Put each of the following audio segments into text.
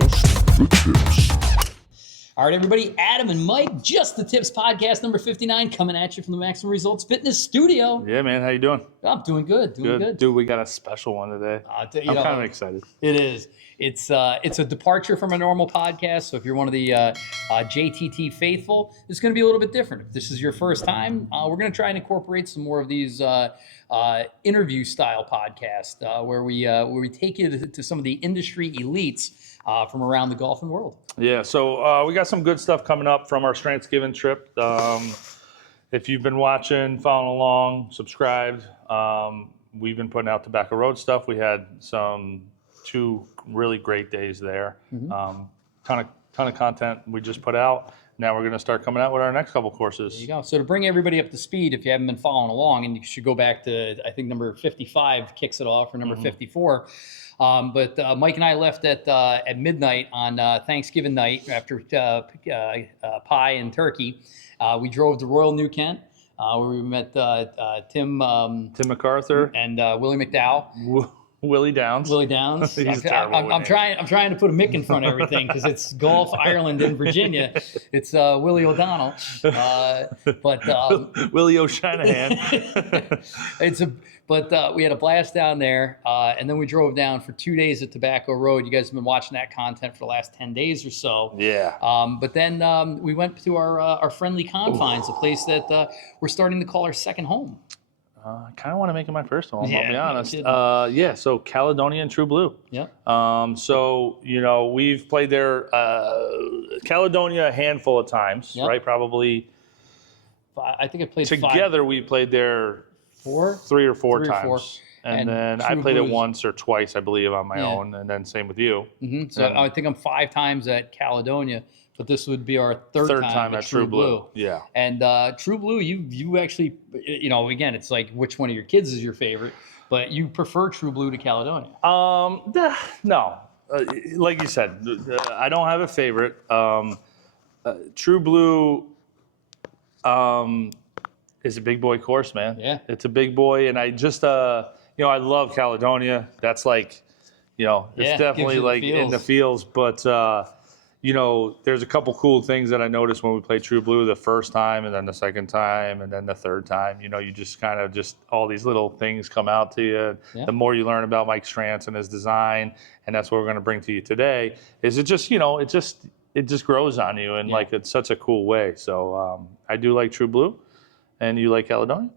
Just the tips. All right, everybody, Adam and Mike, Just the Tips podcast number 59, coming at you from the Maximum Results Fitness studio. Yeah, man. How you doing? I'm doing good, good. Dude, we got a special one today. I'm kind of excited. It is. It's a departure from a normal podcast. So if you're one of the JTT faithful, it's going to be a little bit different. If this is your first time, we're going to try and incorporate some more of these interview style podcasts where we take you to some of the industry elites from around the golfing world. Yeah, so we got some good stuff coming up from our Thanksgiving trip. If you've been watching, following along, subscribed, we've been putting out Tobacco Road stuff. We had two really great days there. Mm-hmm. Ton of content we just put out. Now we're going to start coming out with our next couple courses. There you go. So to bring everybody up to speed, if you haven't been following along, and you should go back to, I think number 55 kicks it off, or number 54. But Mike and I left at midnight on Thanksgiving night after pie and turkey. We drove to Royal New Kent, where we met Tim MacArthur and Willie McDowell. Willie Downs. He's terrible. I'm trying to put a Mick in front of everything because it's Golf Ireland in Virginia. It's Willie O'Donnell, but Willie O'Shanahan. We had a blast down there, and then we drove down for 2 days at Tobacco Road. You guys have been watching that content for the last 10 days or so. Yeah. But then we went to our friendly confines, a place that we're starting to call our second home. I kind of want to make it my first home, Yeah, I'll be honest. So Caledonia and True Blue. Yeah. So, we've played there, Caledonia a handful of times, right? Probably. I think I played together. We played there three or four times. And then I played it once or twice, I believe, on my own. And then same with you. Mm-hmm. So I think I'm 5 times at Caledonia. But this would be our third time at True Blue. Yeah. And True Blue, you actually, again, it's like which one of your kids is your favorite, but you prefer True Blue to Caledonia. No. Like you said, I don't have a favorite. True Blue is a big boy course, man. Yeah. It's a big boy, and I just, I love Caledonia. That's like, it's definitely like in the feels, but there's a couple cool things that I noticed when we played True Blue the first time, and then the second time, and then the third time. You just kind of all these little things come out to you. Yeah. The more you learn about Mike Strantz and his design, and that's what we're going to bring to you today, is it just, it just grows on you in like it's such a cool way. So I do like True Blue, and you like Caledonia?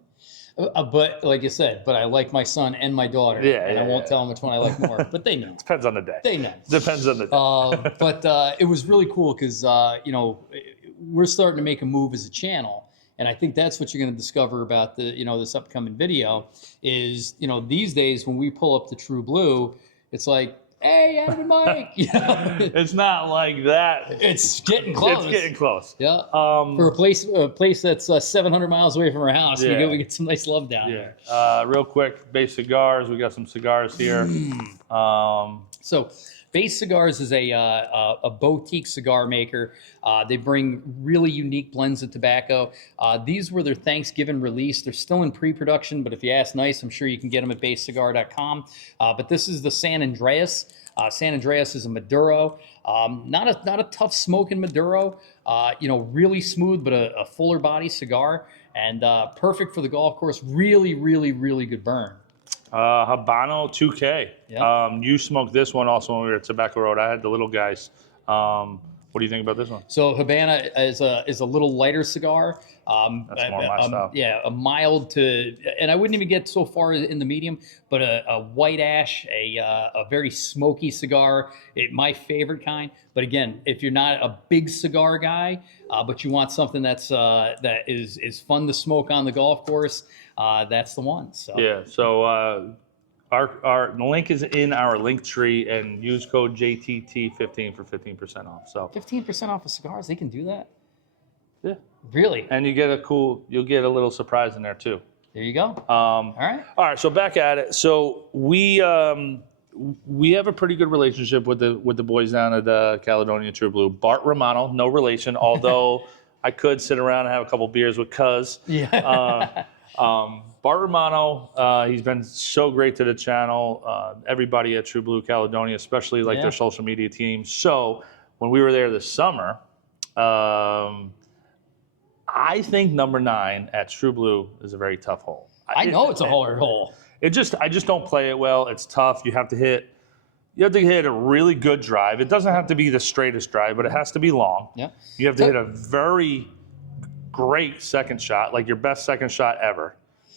But like you said, I like my son and my daughter. I won't tell them which one I like more, but they know. Depends on the day. They know. Depends on the day. But it was really cool because, we're starting to make a move as a channel. And I think that's what you're going to discover about this upcoming video is, these days when we pull up the True Blue, it's like, hey, Adam and Mike. It's not like that. It's getting close. It's getting close. Yeah. For a place that's 700 miles away from our house, we get some nice love down here. Real quick, Base Cigars. We got some cigars here. So Base Cigars is a boutique cigar maker. They bring really unique blends of tobacco. These were their Thanksgiving release. They're still in pre-production, but if you ask nice, I'm sure you can get them at basecigar.com. But this is the San Andreas. San Andreas is a Maduro. Not a tough smoking Maduro. Really smooth, but a fuller body cigar. And perfect for the golf course. Really, really, really good burn. Habano 2K. Yeah. You smoked this one also when we were at Tobacco Road. I had the little guys. What do you think about this one? So Habana is a little lighter cigar. That's more my style. Yeah, a mild to, and I wouldn't even get so far in the medium, but a white ash, a very smoky cigar, my favorite kind. But again, if you're not a big cigar guy, but you want something that is fun to smoke on the golf course, that's the one. So yeah. So our link is in our link tree, and use code JTT15 for 15% off. So 15% off of cigars, they can do that. Yeah. Really? And you'll get a little surprise in there too. There you go. All right. So back at it. So we have a pretty good relationship with the boys down at the Caledonia True Blue. Bart Romano, no relation, although I could sit around and have a couple beers with Cuz. Yeah. Bart Romano, he's been so great to the channel. Everybody at True Blue Caledonia, especially like their social media team. So when we were there this summer, I think number 9 at True Blue is a very tough hole. I know it's a hard hole. I just don't play it well. It's tough. You have to hit a really good drive. It doesn't have to be the straightest drive, but it has to be long. Yeah. You have to hit a very great second shot, like your best second shot ever.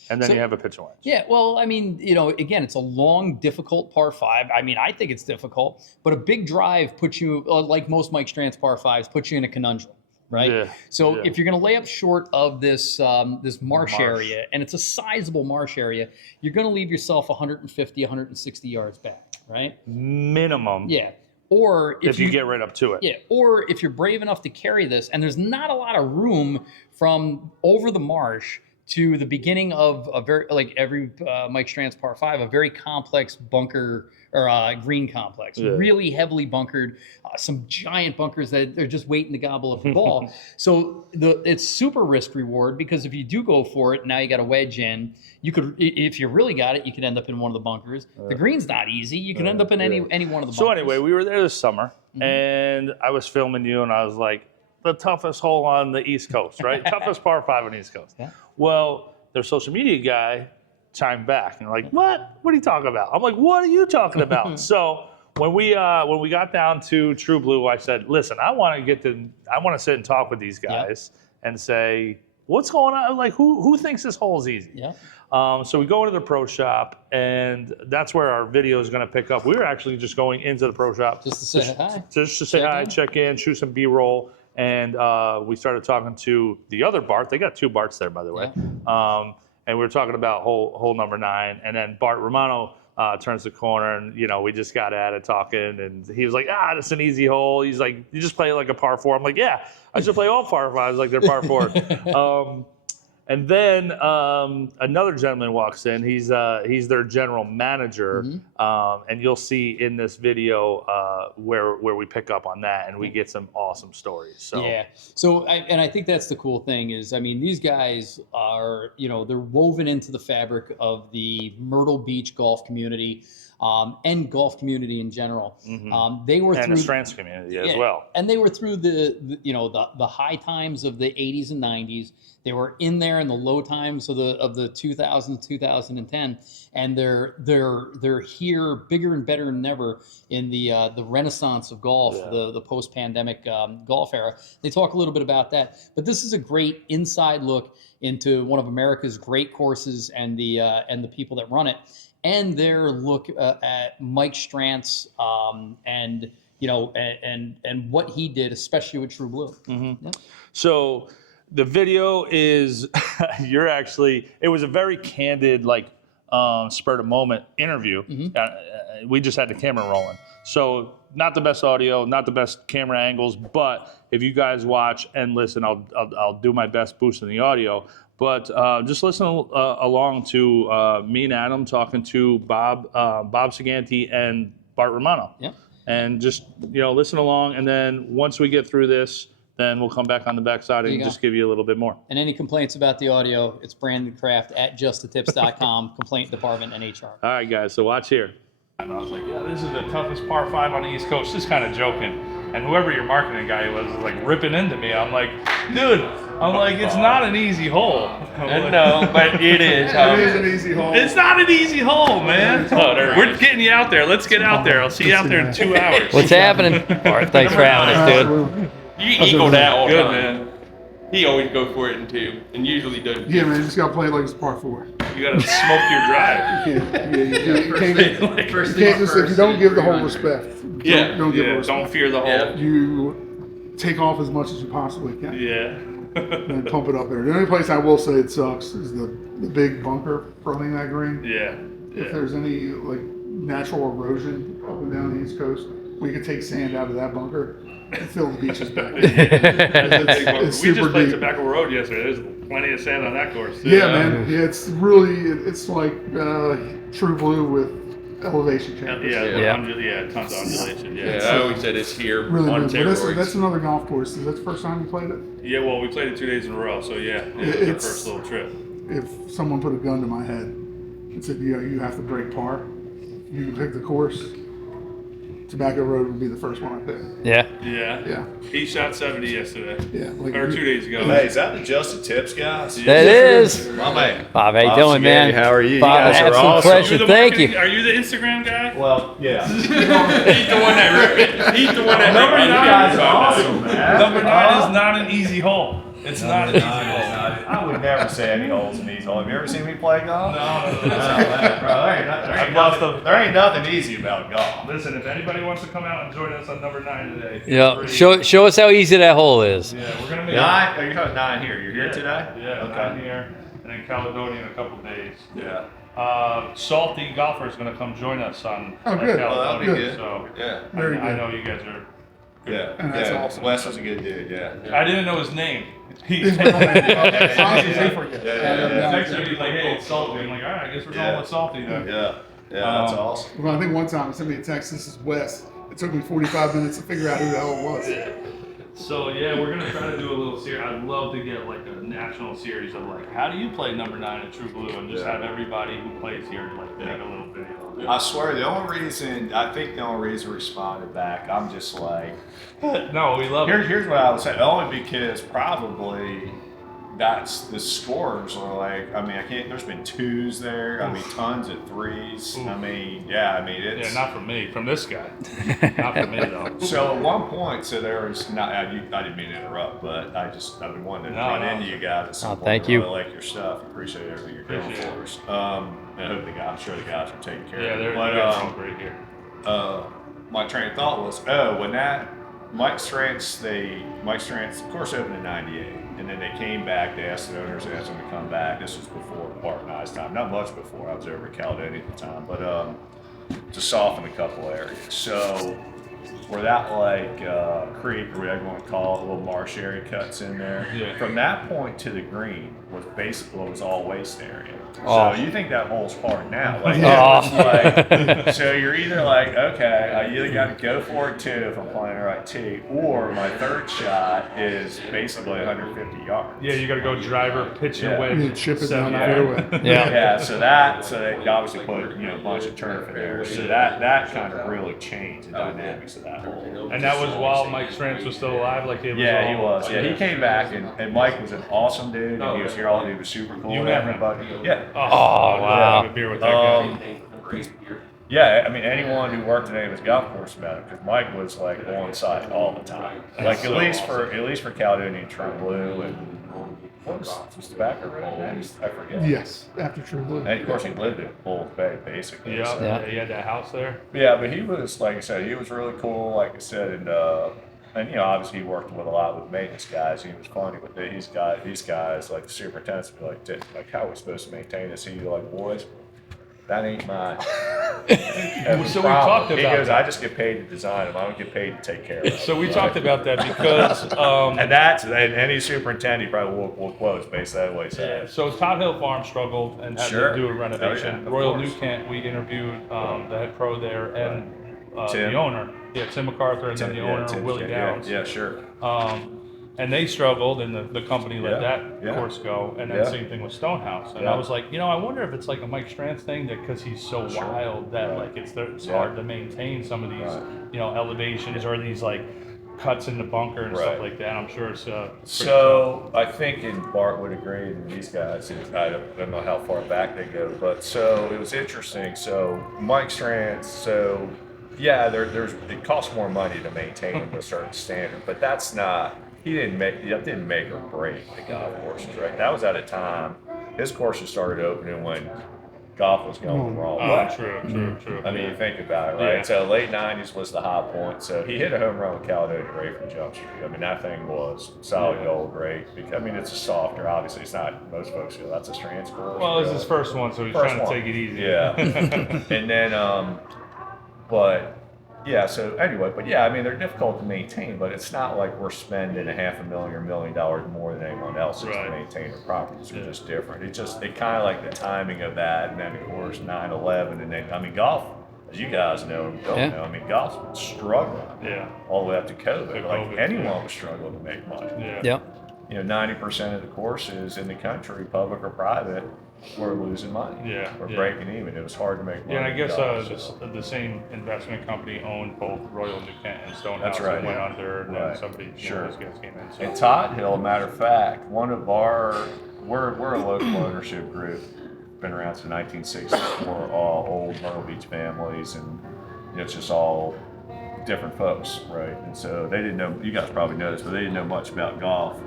And then you have a pitch and wedge. Yeah, well, I mean, again, it's a long, difficult par 5. I mean, I think it's difficult, but a big drive puts you, like most Mike Strantz par 5s, puts you in a conundrum. Right. Yeah, so if you're going to lay up short of this marsh area, and it's a sizable marsh area, you're going to leave yourself 150, 160 yards back, right? Minimum. Yeah. Or if you get right up to it. Yeah. Or if you're brave enough to carry this, and there's not a lot of room from over the marsh to the beginning of a very, like every Mike Strantz par 5, a very complex bunker or green complex, really heavily bunkered, some giant bunkers that they're just waiting to gobble up the ball. So it's super risk reward, because if you do go for it, now you got a wedge in. You could, if you really got it, you could end up in one of the bunkers. The green's not easy. You can end up in any one of the bunkers. So anyway, we were there this summer, and I was filming you, and I was like, the toughest hole on the East Coast, right? Toughest par 5 on the East Coast. Yeah. Well, their social media guy chimed back and like, what are you talking about? I'm like, what are you talking about? So when we got down to True Blue, I said, listen, I want to sit and talk with these guys and say, what's going on? Like, who thinks this hole is easy? Yeah. So we go into the pro shop, and that's where our video is going to pick up. We were actually just going into the pro shop just to say hi, check in, shoot some B-roll. And we started talking to the other Bart. They got 2 Barts there, by the way. Yeah. And we were talking about hole number 9. And then Bart Romano turns the corner, and, we just got at it talking. And he was like, that's an easy hole. He's like, you just play like a par 4. I'm like, yeah, I should play all par 5s like they're par 4. And then another gentleman walks in. He's their general manager, and you'll see in this video where we pick up on that, and we get some awesome stories. So yeah. So I think that's the cool thing is, I mean, these guys are, they're woven into the fabric of the Myrtle Beach golf community. And golf community in general. They were through the Strantz community as well. And they were through the high times of the 80s and 90s. They were in there in the low times of the 2000s, 2010, and they're here bigger and better than ever in the renaissance of golf, the post-pandemic golf era. They talk a little bit about that, but this is a great inside look into one of America's great courses and the people that run it. And their look at Mike Strantz and what he did, especially with True Blue. Yeah. So the video is it was a very candid, like spur of moment interview. We just had the camera rolling. So not the best audio, not the best camera angles, but if you guys watch and listen, I'll do my best boosting the audio. But just listen along to me and Adam talking to Bob Saganti and Bart Romano. Yeah. And just, listen along. And then once we get through this, then we'll come back on the backside and just give you a little bit more. And any complaints about the audio, it's Brandon Kraft at justthetips.com, complaint department and HR. All right, guys. So watch here. And I was like, this is the toughest par 5 on the East Coast. Just kind of joking. And whoever your marketing guy was like ripping into me. I'm like, dude, it's not an easy hole. No, but it is. It is an easy hole. It's not an easy hole, man. We're getting you out there. Let's get out there. I'll see you out there in 2 hours. What's happening? Bart, thanks for having us, dude. You go down all Good, time. man. He always go for it in 2, and usually does. Yeah, man, you just gotta play it like it's par 4. You gotta smoke your drive. You can't just, if you don't give the hole respect. Don't give it respect. Don't fear the hole. Yeah. You take off as much as you possibly can. Yeah. And pump it up there. The only place I will say it sucks is the big bunker fronting that green. Yeah. If there's any like natural erosion up and down the East Coast, we could take sand out of that bunker and fill the beaches back. It's We super just played deep. Tobacco Road yesterday. There's plenty of sand on that course. Yeah, man. Yeah, it's like True Blue with elevation changes. Tons of undulation. Yeah, I always said it's here Really on good. But steroids. that's another golf course. Is that the first time you played it? Yeah, well, we played it 2 days in a row, so yeah, it was our first little trip. if someone put a gun to my head and said, you have to break par, you can pick the course, Tobacco Road would be the first one I picked. Yeah. Yeah. Yeah. He shot 70 yesterday. Yeah. Like, Or 2 days ago. Hey, is that the Justin Tips guys? That is. My man. Bob, how you Bob doing, man? Spaghetti, how are you? Bob, You guys are absolute awesome. pleasure. Thank you. Are you the Instagram guy? Well, yeah. He's the one that. He's the one that. Number you 9 guys is are awesome, man. Number 9 is not an easy hole. It's not an easy hole. I would never say any holes in these holes. Have you ever seen me play golf? No. Bro, there ain't nothing easy about golf. Listen, if anybody wants to come out and join us on number 9 today. Yeah. Show us how easy that hole is. Yeah, we're gonna make 9? Oh, you're talking 9 here. You're here today? Yeah, Okay. 9 here, and then Caledonia in a couple days. Yeah. Salty Golfer is going to come join us on Oh, good. Caledonia. Well, that'll be good. So Yeah. Very I good. know you guys are. Yeah. And that's yeah. awesome. Wes was a good dude, yeah. I didn't know his name. He His middle name. Honestly, they forget. next week he's like, "Hey, it's Salty." I'm like, "All right, I guess we're going with Salty then." Yeah. Yeah, that's Um, awesome. Well, I think one time he sent me a text, this is Wes. It took me 45 minutes to figure out who the hell it was. So yeah, we're gonna try to do a little series. I'd love to get like a national series of like, how do you play number 9 in True Blue, and just have everybody who plays here like make a little video. I swear, I think the only reason we responded back, I'm just like, No, we love it. here's what I would say. Only because probably that's the scores are like, I mean, there's been 2s there. I mean, tons of 3s. I mean, it's. Yeah, not from me. From this guy. Not from me though. So at one point, there was not. I didn't mean to interrupt, but I've been wanting to run into you guys at some point. thank I you. really like your stuff. Appreciate everything you're doing Appreciate for us. And I hope I'm sure the guys are taking care Yeah, of it. they're But, all great here. my train of thought was, when that Mike Strantz, of course, opened in '98, and then they came back. They asked the owners, asked them to come back. This was before Bart and I's time, not much before. I was over at Caledonia at the time, but to soften a couple areas. So where that creek, or whatever you want to call it, a little marsh area cuts in there. Yeah. From that point to the green was all waste area. Oh. So you think that hole's hard now? So you're either like, okay, I either got to go for it too if I'm playing the right tee, or my third shot is basically 150 yards. Yeah, you got to go driver, pitch and Yeah. wedge. You chip it down the 70. fairway. Yeah. So they obviously put a bunch of turf in there. So that kind of really changed the dynamics of that hole. And that was while Mike Strantz was still alive. Like it was Yeah, all, he was. Yeah, he came back, and Mike was an awesome dude. And he was here all day. He was super cool. You and met him? everybody. Yeah. Oh, wow. Have a beer with that guy. Yeah, I mean, anyone who worked at any of his golf course about it, because Mike was like on site all the time. Like so at least for Caledonia and True Blue, and what was Tobacco Road next? I forget. Yes, after True Blue. And of course, he lived at Bulls Bay, basically. Yeah, so- Yeah. he had that house there. Yeah, but he was, like I said, he was really cool, like I said, and obviously he worked with a lot with maintenance guys. He was funny with these guys, like the superintendents, would be like, how are we supposed to maintain this? He'd be like, boys, that ain't mine. So we talked He about goes, that. I just get paid to design them. I don't get paid to take care of them. So we talked about that because And any superintendent probably will quote basically that way he said. so Todd Hill Farm struggled and had Sure. to do a renovation. Oh, yeah, of Royal course. New Kent, we interviewed the head pro there and Tim. the owner. Yeah, Tim MacArthur, and then the owner, Tim, Willie Downs. Yeah, sure. And they struggled, and the company let Yeah, that yeah. course go. And then Yeah. same thing with Stonehouse. And Yeah. I was like, I wonder if it's like a Mike Strantz thing, that because he's so wild that Right. like it's Yeah. hard to maintain some of these Right. elevations or these like cuts in the bunker and stuff Right. like that. I'm sure it's pretty So I think, and Bart would agree, and these guys, I don't know how far back they go, but so it was interesting. So Mike Strantz, yeah, it costs more money to maintain them to a certain standard, but that's not. That didn't make or break the golf courses, right? That was at a time his courses started opening when golf was going the wrong way. True. I mean, you think about it, right? Yeah. So late '90s was the high point. So he hit a home run with Caledonia right from Jump Street. I mean, that thing was solid gold, great. I mean, it's a softer. Obviously, it's not. Most folks go, that's a Strand course. Well, it's his first one, so he's First trying to one. take it easy. Yeah. And then, but yeah. So anyway, but yeah, I mean, they're difficult to maintain, but it's not like we're spending $500,000 or $1 million more than anyone else is Right. to maintain their properties. They're just different. It kind of like the timing of that, and then of course 9/11, and then I mean golf. As you guys know, I mean, golf's been struggling Yeah. all the way up to COVID. To Like COVID, anyone yeah. was struggling to make money. Yeah. Yep. 90% of the courses in the country, public or private, were losing money. Yeah, We're yeah. breaking even. It was hard to make money. Yeah, and I guess in golf, the same investment company owned both Royal New Kent and Stonehouse. That's right, That went yeah. under, and Right. then somebody, Sure. those guys came in. So. And Todd Hill, matter of fact, we're a local ownership group, been around since the 1960s. We're all old Myrtle Beach families, and it's just all different folks, right? And so they didn't know, you guys probably know this, but they didn't know much about golf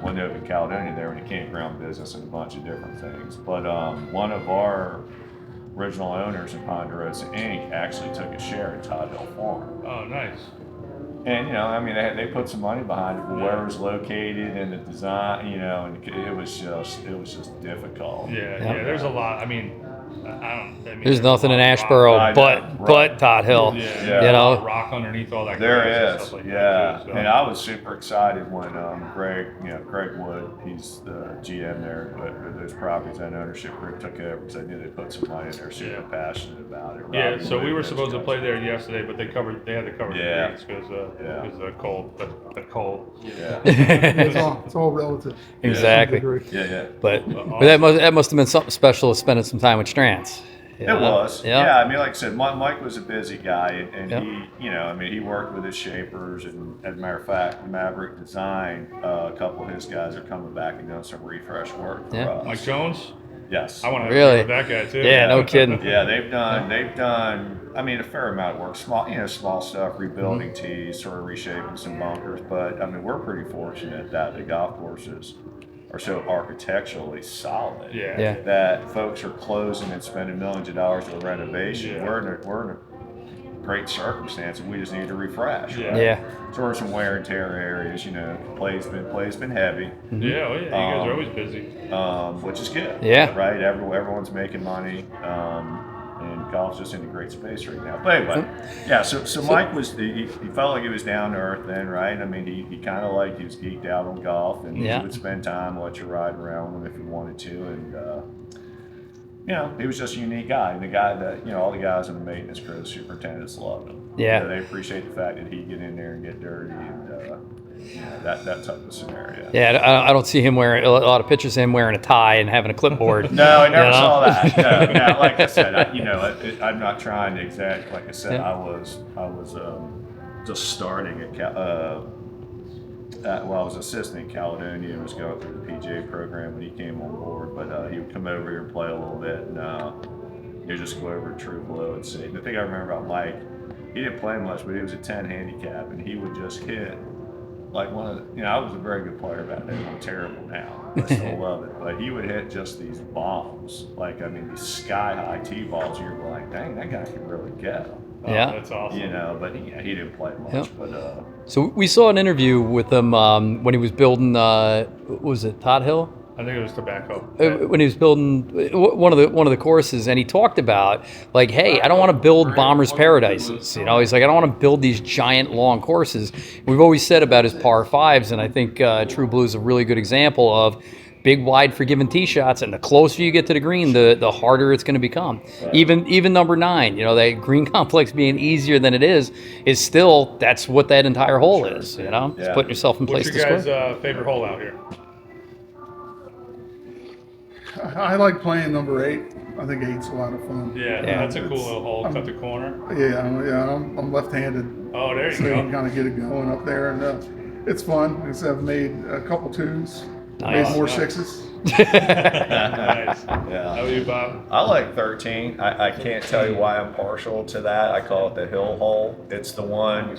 when they opened Caledonia there, when it campground business and a bunch of different things. But one of our original owners in Ponderosa Inc. actually took a share in Todd Hill Farm. Oh, nice. And they put some money behind it, but where it was located and the design, and it was just difficult. Yeah, there's a lot. I mean, There's nothing in Asheboro but Todd Hill. Yeah, You know, rock underneath all that. There grass and is, stuff like yeah. that too, so. And I was super excited when Craig Wood, he's the GM there, but those properties and ownership group took over because I knew they put some money in there, super passionate about it. Yeah, Robbie so we Wood, were those supposed to guys. play there yesterday, but they had to cover Yeah. the greens because the cold. The cold. Yeah, It's all relative. exactly. yeah. But that must have been something special spending some time with Strantz. It was. Yeah. Yeah, I mean, like I said, Mike was a busy guy, and Yep. he worked with his shapers, and as a matter of fact, Maverick Design, a couple of his guys are coming back and doing some refresh work for Yeah. us. Mike Jones. Yes. I want to Really? with that guy too. Yeah, no kidding. Yeah, they've done. I mean, a fair amount of work. Small stuff, rebuilding Mm-hmm. tees, sort of reshaping some bunkers. But I mean, we're pretty fortunate that the golf courses are so architecturally solid. Yeah. That folks are closing and spending millions of dollars on renovation. Yeah. We're in a great circumstance, and we just need to refresh. Yeah. Right? Yeah. So there's some wear and tear areas. Play's been heavy. Yeah, oh yeah. You guys are always busy. Which is good. Yeah. Right. Everyone's making money, and golf's just in a great space right now. But anyway, yeah. So Mike he felt like he was down to earth then, right? I mean, he kind of he was geeked out on golf, and Yeah. he would spend time, let you ride around with him if you wanted to, and he was just a unique guy, and the guy that all the guys in the maintenance crew, the superintendents loved him. Yeah. They appreciate the fact that he'd get in there and get dirty, and that type of scenario. Yeah, I don't see him wearing a lot of pictures of him wearing a tie and having a clipboard. No, I never You know? saw that. No, like I said, I'm not trying to exact. Like I said, Yeah. I was just starting at I was assisting at Caledonia and was going through the PGA program when he came on board. But he would come over here and play a little bit, and he'd just go over to True Blue and see. The thing I remember about Mike, he didn't play much, but he was a 10 handicap, and he would just hit. Like I was a very good player back then. I'm terrible now. I still love it. But he would hit just these bombs. These sky high tee balls. You're like, dang, that guy can really get them. Yeah. That's awesome. But he didn't play much. Yep. But So we saw an interview with him when he was building. Was it Todd Hill? I think it was tobacco. When he was building one of the courses, and he talked about hey, I don't want to build Bombers Paradises. He's like, I don't want to build these giant long courses. We've always said about his par fives, and I think True Blue is a really good example of big, wide, forgiving tee shots, and the closer you get to the green, the harder it's going to become. Even number 9, that green complex being easier than it is still, that's what that entire hole is. It's putting yourself in place What's to your score. guys' favorite hole out here? I like playing number 8. I think 8's a lot of fun. Yeah, that's a cool little hole. Cut the corner. I'm left-handed. Oh, there you So you can go. kind of get it going up there, and it's fun. I've made a couple 2s, Nice. made more Nice. 6s. Nice. How yeah. about you, Bob? I like 13. I can't tell you why I'm partial to that. I call it the hill hole. It's the one.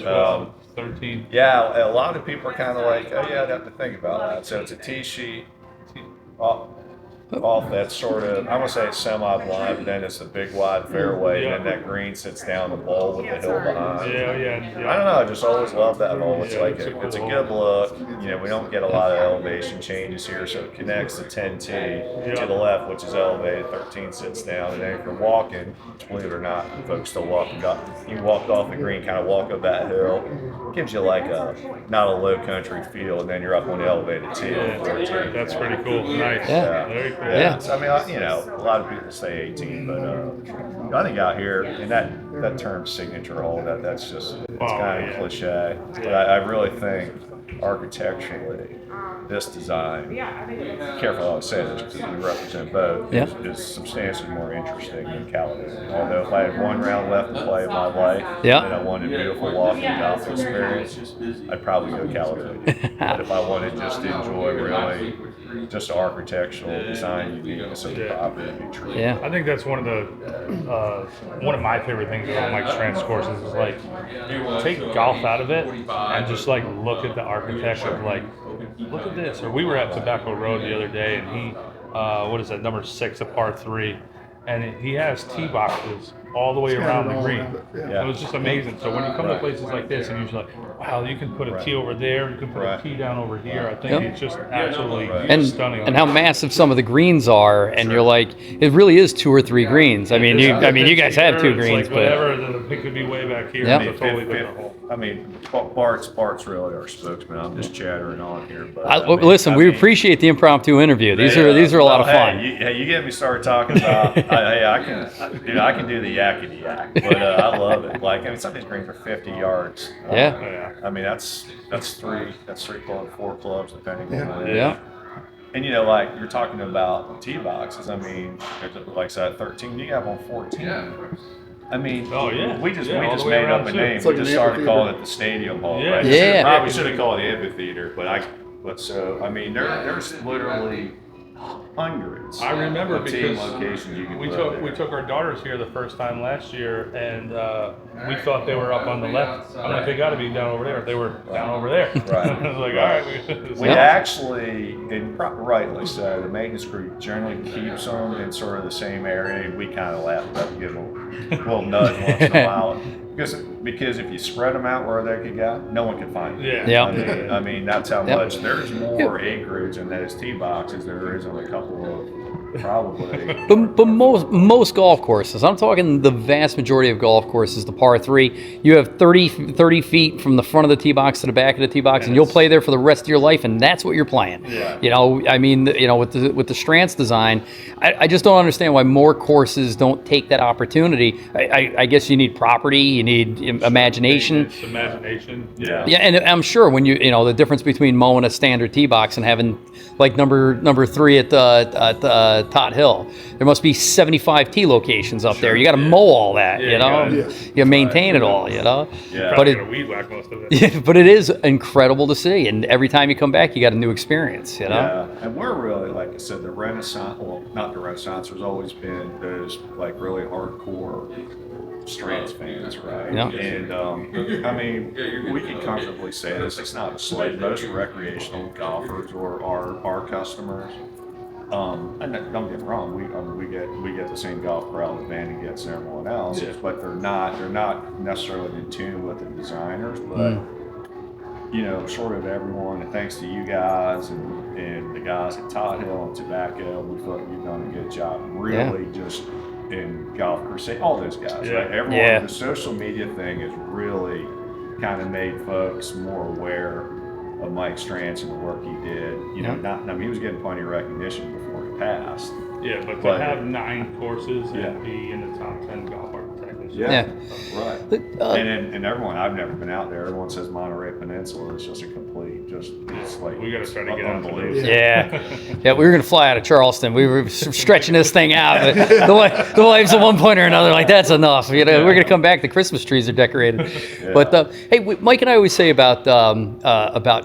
13. Yeah, a lot of people are kind of like, oh yeah, I'd have to think about that. So it's a tee sheet off that sort of, I'm gonna say it's semi-blind, but then it's the big wide fairway, and then that green sits down the bowl with the hill behind. Yeah. I don't know. I just always love that hole. It's Yeah, like it's a it's a cool good look. We don't get a lot of elevation changes here, so it connects the 10T to the left, which is elevated. 13 sits down, and then if you're walking, believe it or not, folks still walking up. You walk off the green, kind of walk up that hill. Gives you like not a low country feel, and then you're up on the elevated tee. Yeah, that's pretty cool. Nice. Yeah. Very cool. Yeah. I mean, a lot of people say 18, but I think out here in that that term signature hole, that's just, it's Oh, kind of yeah. cliche. But I really think architecturally, this design, careful how I say this because we represent both, Yeah. is substantially more interesting than Caledonia. Although if I had one round left to play in my life Yeah. and I wanted a beautiful walking golf experience, I'd probably go Caledonia. But if I wanted just to enjoy really just the architectural design uniqueness of the property, it'd be true. Yeah. I think that's one of my favorite things about Mike Strantz courses is like take golf out of it and just like look at the architecture of like look at this. Or we were at Tobacco Road the other day and he what is that, number 6, a par 3, and he has tee boxes all the way around the green. Yeah. It was just amazing. So when you come to places like this and you're like, wow, you can put a tee over there, you can put a tee down over here. I think Yep. it's just absolutely And stunning. and how massive some of the greens are, and you're like, it really is 2 or 3 greens. I mean, you guys have 2 It's greens, like but whatever, it could be way back here. Yep. It's a totally different hole. I mean, Bart's really our spokesman. I'm just chattering on here, but listen, we appreciate the impromptu interview. These are a lot of fun. You get me started talking about. I can do the yakety yak, but I love it. Like, I mean, some of these greens are 50 yards. Yeah. I mean, that's 3 clubs, 4 clubs, depending on the Yeah. And like you're talking about tee boxes. I mean, like I said, 13. You have on 14. I mean, we just all the way made around up a too. name. It's We like just an started amphitheater. calling it the stadium hall. Yeah. Right? Yeah. Probably should have called it the amphitheater, but so I mean, there's literally hundreds. I remember of team because locations you can we put took we took our daughters here the first time last year, and we thought they were up on the left. I'm like, they got to be down over there. They were down over there. Right. I was like, all right. We actually, and rightly so, the maintenance group generally keeps them in sort of the same area. We kind of laugh about it, give them a little nudge once in a while. Because if you spread them out where they could go, no one can find them. Yeah. Yeah. I mean that's how Yep. much there's more acreage in those tee boxes than there is on a couple of probably. But most golf courses, I'm talking the vast majority of golf courses, the par 3, you have 30 feet from the front of the tee box to the back of the tee box, and you'll play there for the rest of your life, and that's what you're playing. Yeah. You know, I mean, with the Strantz design, I just don't understand why more courses don't take that opportunity. I guess you need property, you need imagination. It's imagination. Yeah. Yeah, and I'm sure when the difference between mowing a standard tee box and having like number 3 at Tot Hill, there must be 75 tee locations up there. You got to mow all that, Yeah, you know. you You maintain it all, you know. Yeah. But Probably it, gonna weed whack most of it. yeah, but it is incredible to see, and every time you come back, you got a new experience, you know. Yeah, and we're really, like I said, the Renaissance. Well, not the Renaissance. There's always been those like really hardcore Strantz fans, right? Yeah. And I mean, we can comfortably say this. It's not a slight. Most recreational golfers or our customers. And don't get me wrong, we get the same golf crowd that Vandy gets and everyone else, but they're not necessarily in tune with the designers, but. You know, sort of everyone, and thanks to you guys and the guys at Tot Hill and Tobacco, we feel like you've done a good job. Really, just in Golf Crusade, all those guys, Yeah. right? Everyone, Yeah. the social media thing has really kind of made folks more aware of Mike Strantz and the work he did. You know, I mean, he was getting plenty of recognition before he passed. Yeah, but But- to have 9 courses Yeah. and be in the top 10 golf architect. Yeah. Right. And everyone, I've never been out there. Everyone says Monterey Peninsula. It's just a complete, it's like We gotta try to get out to unbelievable. those. Yeah, we were gonna fly out of Charleston. We were stretching this thing out, but the wives at one point or another like, that's enough. You know, we're gonna come back. The Christmas trees are decorated. Yeah. But hey, Mike and I always say about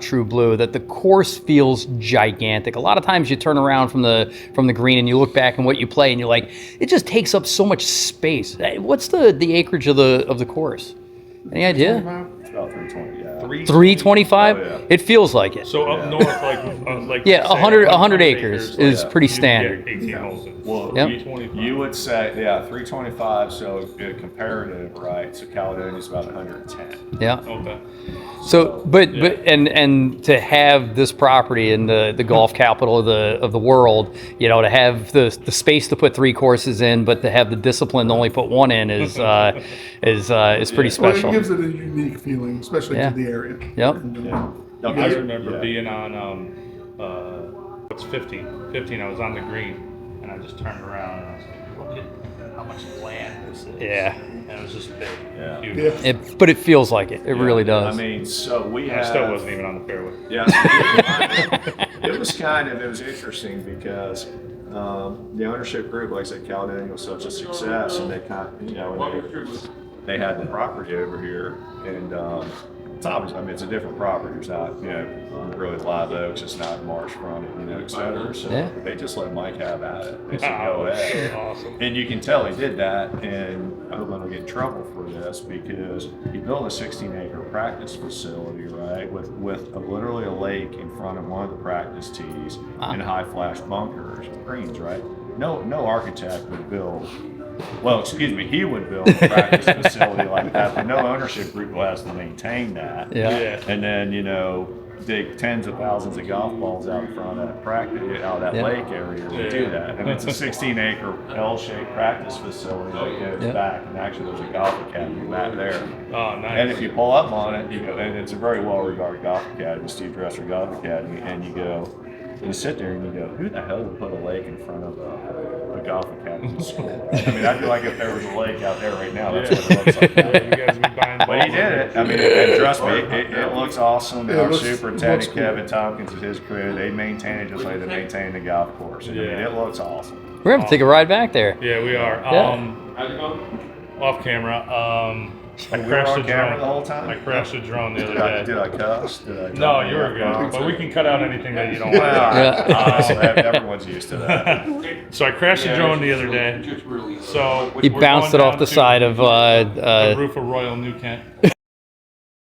True Blue that the course feels gigantic. A lot of times you turn around from the green and you look back and what you play and you're like, it just takes up so much space. What's the acreage of the course? Any idea? It's about 320, yeah. 325? Oh, yeah. It feels like it. So up north, like Yeah, say 100 acres is like, pretty you can standard. get 18 holes in. Well, Yep. 325. you would say, 325, so comparative, right? So Caledonia's about 110. Yeah. Okay. So, but and to have this property in the golf capital of the world, you know, to have the space to put 3 courses in, but to have the discipline to only put 1 in is pretty Well, special. it gives it a unique feeling, especially Yeah. to the area. Yep. And, I remember Yeah. being on what's 15. 15. I was on the green, and I just turned around and I was like, look how much land this is. Yeah. And it was just big. Yeah. Huge. But it feels like it. It really does. I mean, so we I have. still wasn't even on the fairway. Yeah, it was interesting because the ownership group, like I said, Caledonia was such a success, and they kind of, they had the property over here, and it's obvious. I mean, it's a different property. It's not, really live oaks. It's not marsh fronted, et cetera. So they just let Mike have at it. They said, go ahead. Awesome. And you can tell he did that, and I hope I don't get in trouble for this because he built a 16-acre practice facility, right, with literally a lake in front of one of the practice tees and high flash bunkers, greens, right? No architect would build. Well, excuse me, he would build a practice facility like that, but no ownership group has to maintain that. Yeah. And then, dig tens of thousands of golf balls out in front of that practice, out of that lake area to do that. And it's a 16-acre L-shaped practice facility that goes back, and actually there's a golf academy back there. Oh, nice. And if you pull up on it, and it's a very well-regarded golf academy, Steve Dresser Golf Academy, and you sit there and you go, who the hell would put a lake in front of a golf academy school? Right? I mean, I feel like if there was a lake out there right now, that's what it looks like. You guys be buying But he balls. did it. I mean, and trust me, it looks awesome. And our looks superintendent, cool. Kevin Tompkins, is his crew. They maintain it just like they maintain the golf course. And I mean, it looks awesome. We're going to take a ride back there. Yeah, we are. Off camera. I We were crashed on the camera drone the whole time? I crashed a drone the Did other day. I cuss? No, you were good. But we can cut out anything that you don't Well, want. everyone's used to that. So I crashed a drone the other day. So He we're bounced going it off down the to side of the roof of Royal New Kent.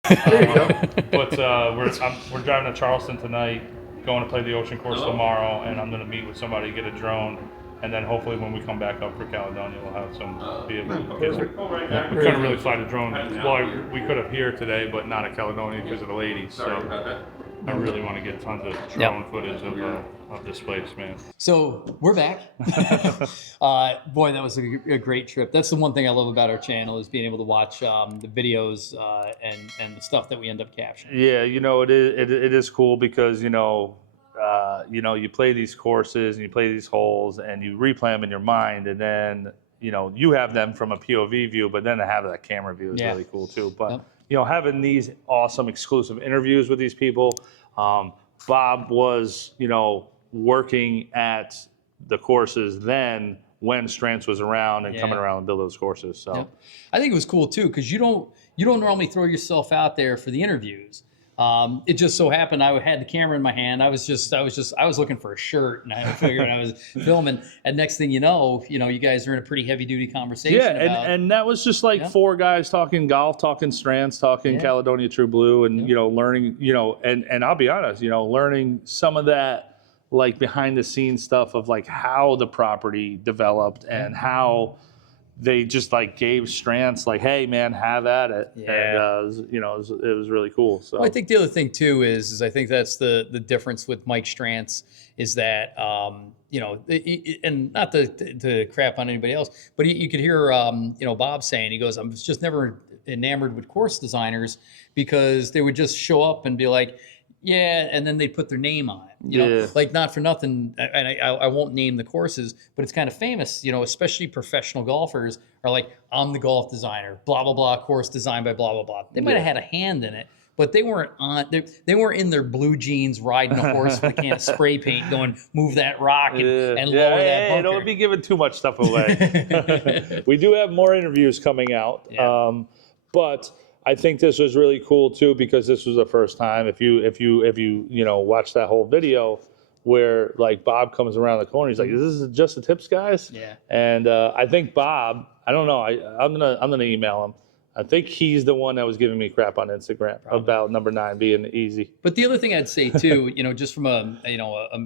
But we're driving to Charleston tonight, going to play the Ocean Course tomorrow, and I'm going to meet with somebody, get a drone, and then hopefully when we come back up for Caledonia, we'll have be able to get some. We couldn't really fly the drone. Well, we could have here today, but not at Caledonia because of the ladies. So I really want to get tons of drone footage of this place, man. So we're back. Boy, that was a great trip. That's the one thing I love about our channel is being able to watch the videos and the stuff that we end up capturing. Yeah, it is cool because you play these courses and you play these holes and you replay them in your mind, and then you have them from a POV view, but then to have that camera view is really cool too. But having these awesome exclusive interviews with these people, Bob was working at the courses then when Strantz was around and coming around and build those courses. So I think it was cool too because you don't normally throw yourself out there for the interviews. It just so happened I had the camera in my hand. I was looking for a shirt, and I figured I was filming. And next thing you know, you guys are in a pretty heavy duty conversation. Yeah, and that was just like four guys talking golf, talking Strantz, talking Caledonia True Blue, and learning, and I'll be honest, learning some of that like behind the scenes stuff of like how the property developed and how they just like gave Strantz like, hey man, have at it. Yeah. And it was really cool. So well, I think the other thing too is I think that's the difference with Mike Strantz is that and not to crap on anybody else, but you could hear Bob saying, he goes, I'm just never enamored with course designers because they would just show up and be like, yeah, and then they put their name on it. Like not for nothing, and I won't name the courses, but it's kind of famous, especially professional golfers are like, I'm the golf designer, blah, blah, blah, course designed by blah, blah, blah. They might have had a hand in it, but they weren't they weren't in their blue jeans riding a horse with a can of spray paint going, move that rock and lower that bunker. Don't be giving too much stuff away. We do have more interviews coming out, but I think this was really cool too because this was the first time. If you watch that whole video, where like Bob comes around the corner, he's like, "Is this just the tips, guys?" Yeah. And I think Bob, I don't know, I'm gonna email him. I think he's the one that was giving me crap on Instagram about number 9 being easy. But the other thing I'd say too, just from a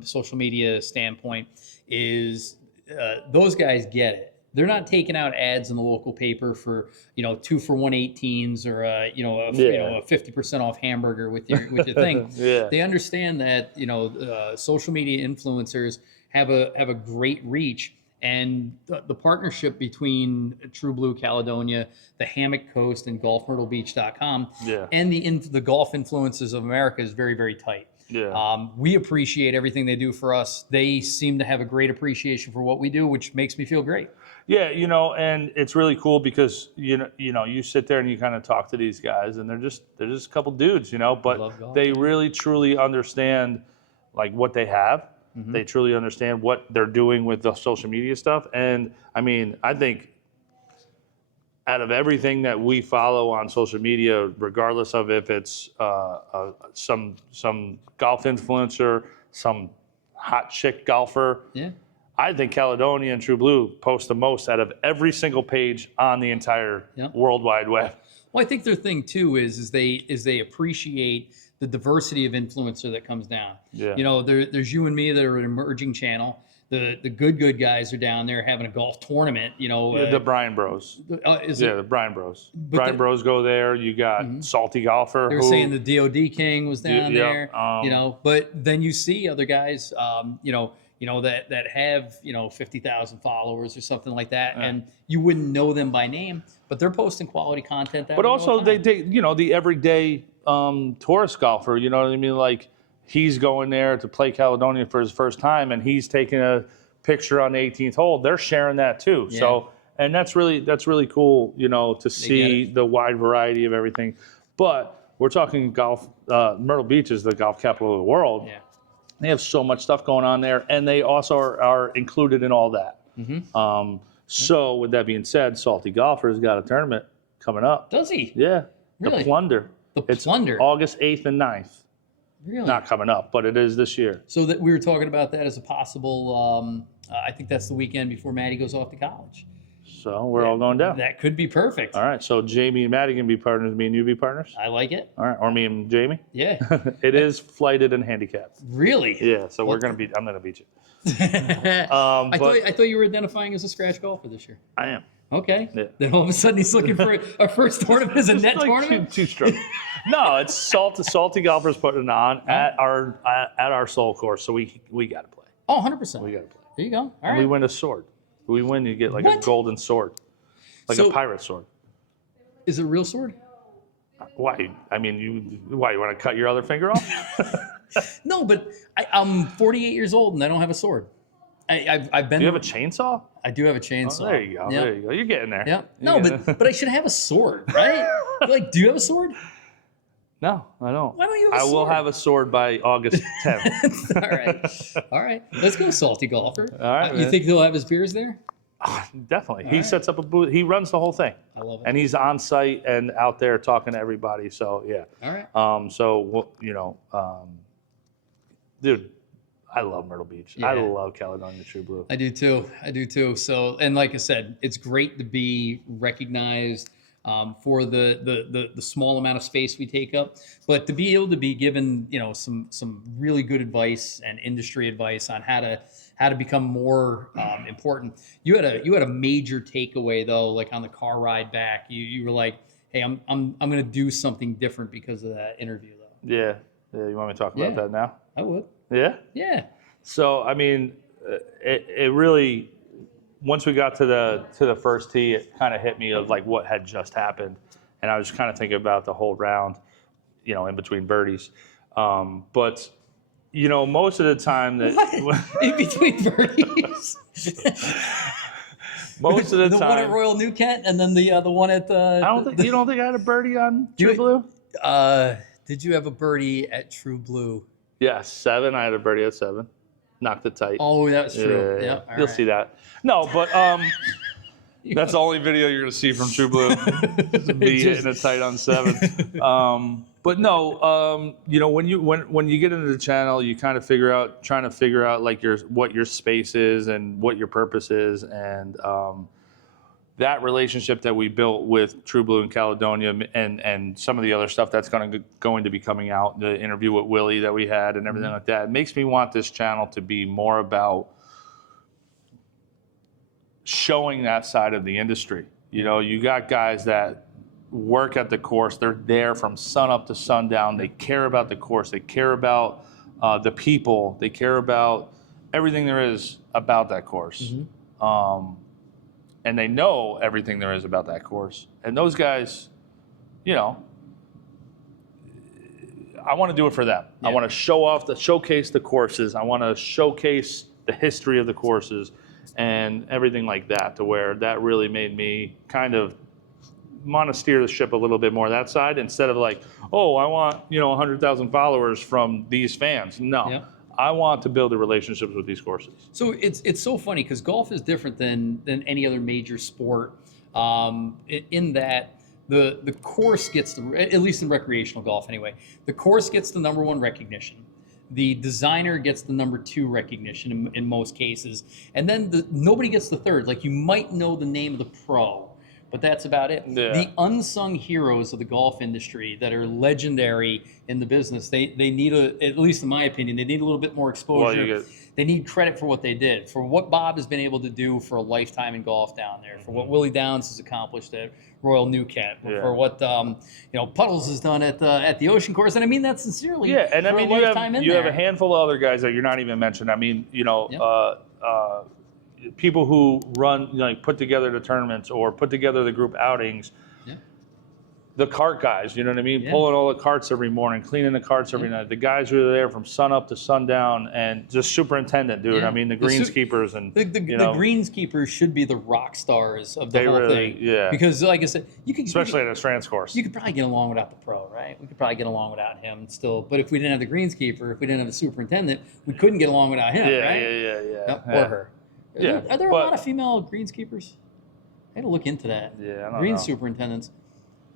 social media standpoint, is those guys get it. They're not taking out ads in the local paper for 2 for $118s or a 50% off hamburger with your thing. They understand that social media influencers have a great reach, and the partnership between True Blue Caledonia, the Hammock Coast, and GolfMyrtleBeach.com and the golf influences of America is very, very tight. We appreciate everything they do for us. They seem to have a great appreciation for what we do, which makes me feel great. Yeah, and it's really cool because you sit there and you kind of talk to these guys, and they're just a couple dudes, but they really truly understand like what they have. Mm-hmm. They truly understand what they're doing with the social media stuff, and I mean, I think out of everything that we follow on social media, regardless of if it's some golf influencer, some hot chick golfer, yeah. I think Caledonia and True Blue post the most out of every single page on the entire World Wide Web. Well, I think their thing too is they appreciate the diversity of influencer that comes down. Yeah. There's you and me that are an emerging channel. The good guys are down there having a golf tournament. The Brian Bros. The Brian Bros. Brian Bros go there. You got Salty Golfer. They were saying the DOD King was down there. But then you see other guys. That have 50,000 followers or something like that, and you wouldn't know them by name, but they're posting quality content. But also they the everyday tourist golfer. You know what I mean? Like he's going there to play Caledonia for his first time, and he's taking a picture on the 18th hole. They're sharing that too. Yeah. So and that's really cool. To see the wide variety of everything. But we're talking golf. Myrtle Beach is the golf capital of the world. Yeah. They have so much stuff going on there, and they also are included in all that. Mm-hmm. So, with that being said, Salty Golfer's got a tournament coming up. Does he? Yeah. Really? The Plunder. It's Plunder. August 8th and 9th. Really? Not coming up, but it is this year. So that we were talking about that as a possible. I think that's the weekend before Maddie goes off to college. So we're all going down. That could be perfect. All right. So Jamie and Maddie can be partners. Me and you be partners. I like it. All right. Or me and Jamie. Yeah. It is flighted and handicapped. Really? Yeah. So I'm gonna beat you. I thought you were identifying as a scratch golfer this year. I am. Okay. Yeah. Then all of a sudden he's looking for our first tournament as a net tournament. Two strokes. No, it's Salty Golfers putting it on at our soul course. So we got to play. Oh, 100%. We got to play. There you go. All and right. we win a sword. We win, you get like a golden sword, like a pirate sword. Is it a real sword? Why? I mean, you want to cut your other finger off? No, but I'm 48 years old and I don't have a sword. I've been. Do you have a chainsaw? I do have a chainsaw. Oh, there you go. Yep. There you go. You're getting there. Yeah. No, but I should have a sword, right? Like, do you have a sword? No, I don't. Why don't you have a sword? I will have a sword by August 10th. All right. Let's go, Salty Golfer. All right. You think he'll have his beers there? Definitely. He sets up a booth. He runs the whole thing. I love it. And he's on site and out there talking to everybody. So, yeah. All right. Dude, I love Myrtle Beach. Yeah. I love Caledonia True Blue. I do too. So, and like I said, it's great to be recognized for the small amount of space we take up, but to be able to be given some really good advice and industry advice on how to become more important. You had a major takeaway though, like on the car ride back. You were like, hey, I'm going to do something different because of that interview though. Yeah. You want me to talk about that now? I would. Yeah. Yeah. So I mean, it really. Once we got to the first tee, it kind of hit me of like what had just happened, and I was kind of thinking about the whole round, in between birdies. But most of the time that in between birdies, most of the time, one at Royal New Kent, and then the one at I don't think you don't think I had a birdie on True Blue. Did you have a birdie at True Blue? Yeah, 7. I had a birdie at 7. Knocked it tight. Oh, that's true. Yeah. You'll see that. No, but that's the only video you're going to see from True Blue. Me hitting it tight on 7. But no, when you get into the channel, you kind of trying to figure out like what your space is and what your purpose is, and that relationship that we built with True Blue and Caledonia and some of the other stuff that's going to be coming out, the interview with Willie that we had and everything like that, it makes me want this channel to be more about showing that side of the industry. You got guys that work at the course. They're there from sun up to sundown. They care about the course. They care about the people. They care about everything there is about that course. Mm-hmm. And they know everything there is about that course. And those guys, I want to do it for them. Yeah. I want to showcase the courses. I want to showcase the history of the courses. and everything like that, to where that really made me kind of want to steer the ship a little bit more that side, instead of like, oh, I want 100,000 followers from these fans. No, Yep. I want to build the relationships with these courses. So it's so funny because golf is different than any other major sport, in that the course gets at least in recreational golf anyway, the course gets the number one recognition. The designer gets the number two recognition in most cases, and then nobody gets the third. Like, you might know the name of the pro, but that's about it. Yeah. The unsung heroes of the golf industry that are legendary in the business, they need at least in my opinion, they need a little bit more exposure. They need credit for what they did, for what Bob has been able to do for a lifetime in golf down there, for what Willie Downs has accomplished at Royal Newcat, for what Puddles has done at the Ocean Course, and I mean that sincerely. Yeah, and I for a mean lifetime you have a handful of other guys that you're not even mentioning. I mean, people who run, put together the tournaments or put together the group outings. The cart guys, you know what I mean? Yeah. Pulling all the carts every morning, cleaning the carts every night. The guys who are there from sun up to sundown, and just superintendent, dude. Yeah. I mean, the greenskeepers and the greenskeepers should be the rock stars of the whole thing. Yeah. Because, like I said, especially at a Strantz course. You could probably get along without the pro, right? We could probably get along without him still. But if we didn't have the greenskeeper, if we didn't have the superintendent, we couldn't get along without him, right? Yeah. Or her. Yeah, Are there a lot of female greenskeepers? I had to look into that. Yeah, I don't Green know. superintendents.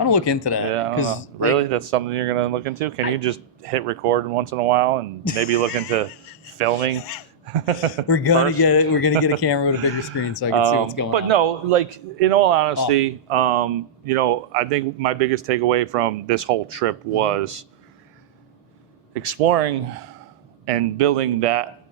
I don't look into that. Yeah, I don't know. Really? That's something you're going to look into? Can you just hit record once in a while and maybe look into filming? We're gonna get a camera with a bigger screen so I can see what's going on. But no, like, in all honesty, I think my biggest takeaway from this whole trip was exploring and building that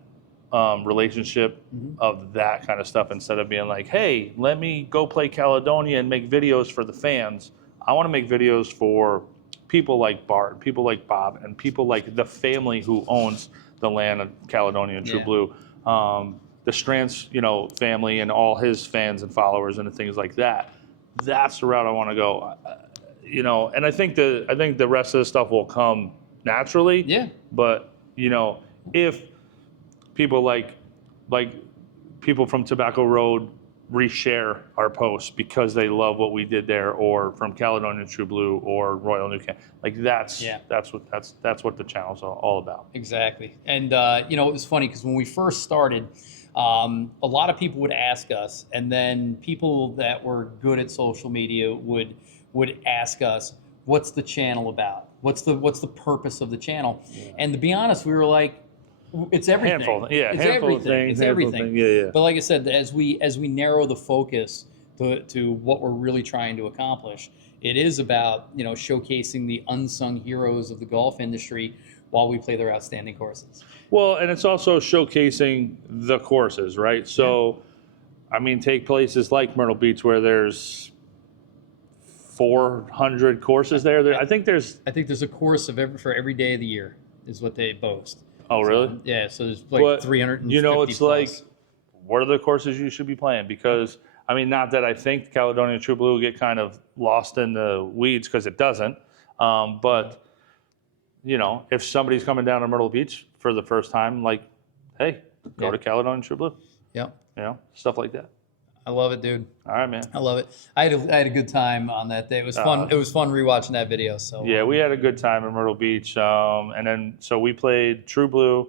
relationship of that kind of stuff, instead of being like, hey, let me go play Caledonia and make videos for the fans. I want to make videos for people like Bart, people like Bob, and people like the family who owns the land of Caledonia and True Blue. The Strantz, family and all his fans and followers and things like that. That's the route I want to go. And I think the rest of the stuff will come naturally. Yeah. But if people like people from Tobacco Road reshare our posts because they love what we did there, or from Caledonia True Blue or Royal Newcat, like that's what the channel's all about. Exactly. And it was funny because when we first started, a lot of people would ask us, and then people that were good at social media would ask us, what's the channel about? What's the purpose of the channel? And to be honest, we were like, it's everything. Handful of things. It's everything. Yeah. But like I said, as we narrow the focus to what we're really trying to accomplish, it is about showcasing the unsung heroes of the golf industry while we play their outstanding courses. Well, and it's also showcasing the courses, right? So, I mean, take places like Myrtle Beach where there's 400 courses there. I think there's a course for every day of the year is what they boast. Oh, really? So, yeah, so there's like 350 it's plus. like, what are the courses you should be playing? Because, I mean, not that I think Caledonia True Blue will get kind of lost in the weeds, because it doesn't. But, if somebody's coming down to Myrtle Beach for the first time, like, hey, go to Caledonia True Blue. Yeah. Stuff like that. I love it, dude. All right, man. I love it. I had a good time on that day. It was fun. It was fun rewatching that video. So yeah, we had a good time in Myrtle Beach, and then so we played True Blue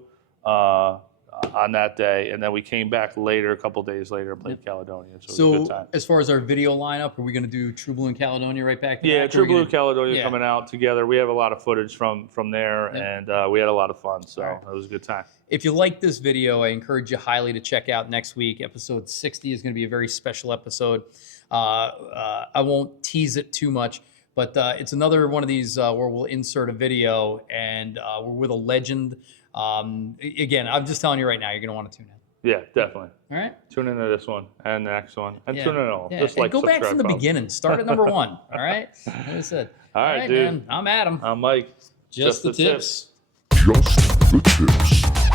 on that day, and then we came back later, a couple days later, and played Caledonia. So it was a good time. As far as our video lineup, are we going to do True Blue and Caledonia right back to back? True Blue and Caledonia coming out together. We have a lot of footage from there, and we had a lot of fun. So it was a good time. If you like this video, I encourage you highly to check out next week. Episode 60 is going to be a very special episode. I won't tease it too much, but it's another one of these where we'll insert a video, and we're with a legend. Again, I'm just telling you right now, you're going to want to tune in. Yeah, definitely. All right? Tune into this one and the next one, and tune in all. Yeah. Just and go back from the beginning. Start at number 1. All right? Like I said. All right, dude. Man. I'm Adam. I'm Mike. Just the tips. Just the tips.